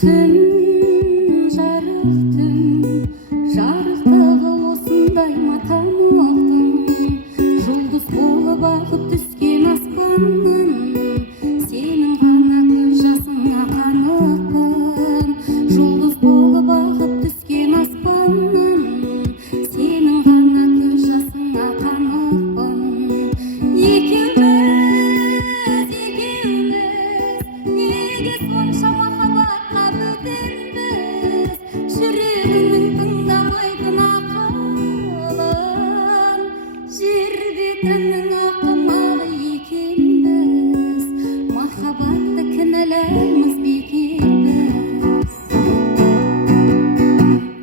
Tün жарық түн жарықтығы осындай ма танықтың жұлдыз болып ағып түскен аспаннан сенің ғана көз жасыңа қанықпын жұлдыз болып ағып түскен аспаннан сенің ғана көз жасыңа қанықпын екеуміз неге сонша махаббатқа бөтенбіз жүрегімнің тыңдамайтын ақылын жер бетінің ақымағы екенбіз махаббатты кінәлаймыз бекер біз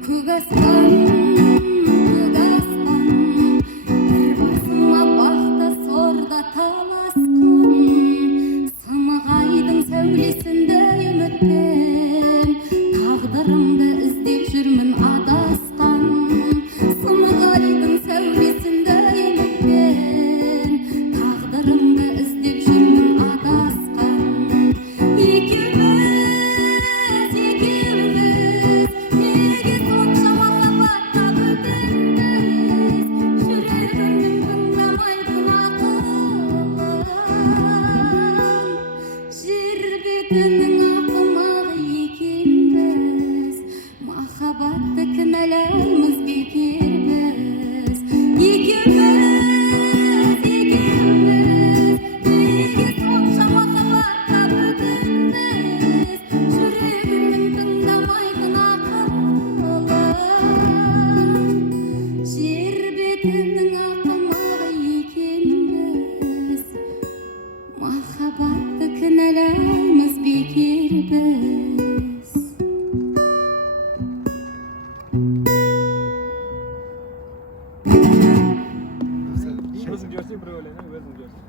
көк аспан бір басыма бақты сорда таласқын сынық айдың сәулесіндей үмітпен тағдырымды іздеп жүрмін адасқан сынық айдың сәулесіндей үмітпен тағдырымды іздеп жүрмін адасқан екеуміз неге сонша махаббатқа бөтенбіз жүрегімнің тыңдамайтын ақылын жер бетінің ақымағы екенбіз махаббатты кінәлаймыз бекер біз екеуміз неге сонша махаббатқа бөтенбіз жүрегімнің тыңдамайтын ақылын жер бетінің ақымағы екенбіз махаббатты кінәлаймыз бекер біз Özün görsün, bir öyle ne? Özün görsün.